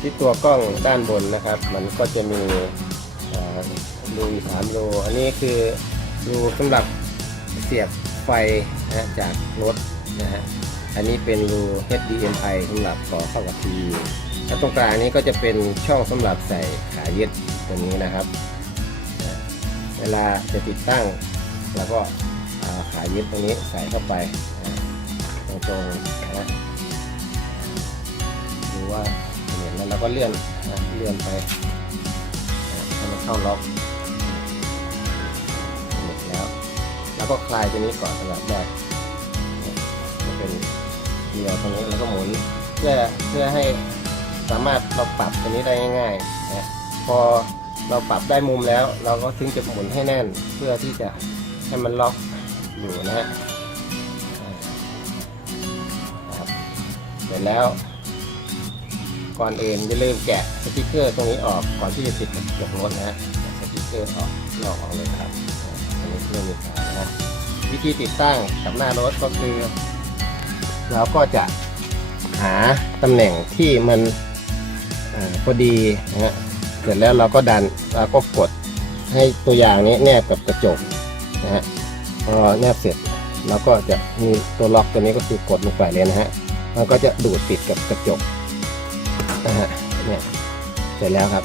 ที่ตัวกล้องด้านบนนะครับ มันก็จะมีรูสามรูอันนี้คือรูสำหรับเสียบไฟนะจากรถนะฮะอันนี้เป็นรู HDMI สำหรับต่อเข้ากับทีวีแล้วตรงกลางนี้ก็จะเป็นช่องสำหรับใส่ขายึดตัวนี้นะครับนะเวลาจะติดตั้งเราก็เอาขายึดตรงนี้ใส่เข้าไปตรงๆนะดูว่า เราก็เลื่อนเลื่อนไปให้มันเข้าล็อกเสร็จแล้ว แล้วก็คลายตัวนี้ก่อนสำหรับแรกเนี่ยจะเป็นเดียวตรงนี้แล้วก็หมุนเพื่อเพื่อให้สามารถเราปรับตัวนี้ได้ง่ายๆนะพอเราปรับได้มุมแล้ว เราก็ถึงจะหมุนให้แน่นเพื่อที่จะให้มันล็อกอยู่นะฮะเสร็จแล้ว ก่อนอื่นอย่าลืมแกะสติกเกอร์ตรงนี้ออกก่อนที่จะติดกับรถนะฮะสติกเกอร์ออกลอกออกเลยครับอันนี้เรื่องมีปัญหานะวิธีติดตั้งกับหน้ารถก็คือ เราก็จะหาตำแหน่งที่มันอพอดีนะฮะเสร็จแล้วเราก็ดันเราก็กดให้ตัวอย่างนี้แนบกับกระจกนะฮะพอแนบเสร็จเราก็จะมีตัวล็อกตัวนี้ก็คือกดลงไปเลยนะฮะมันก็จะดูดติดกับกระจก นะฮะเนี่ยเสร็จแล้วครับ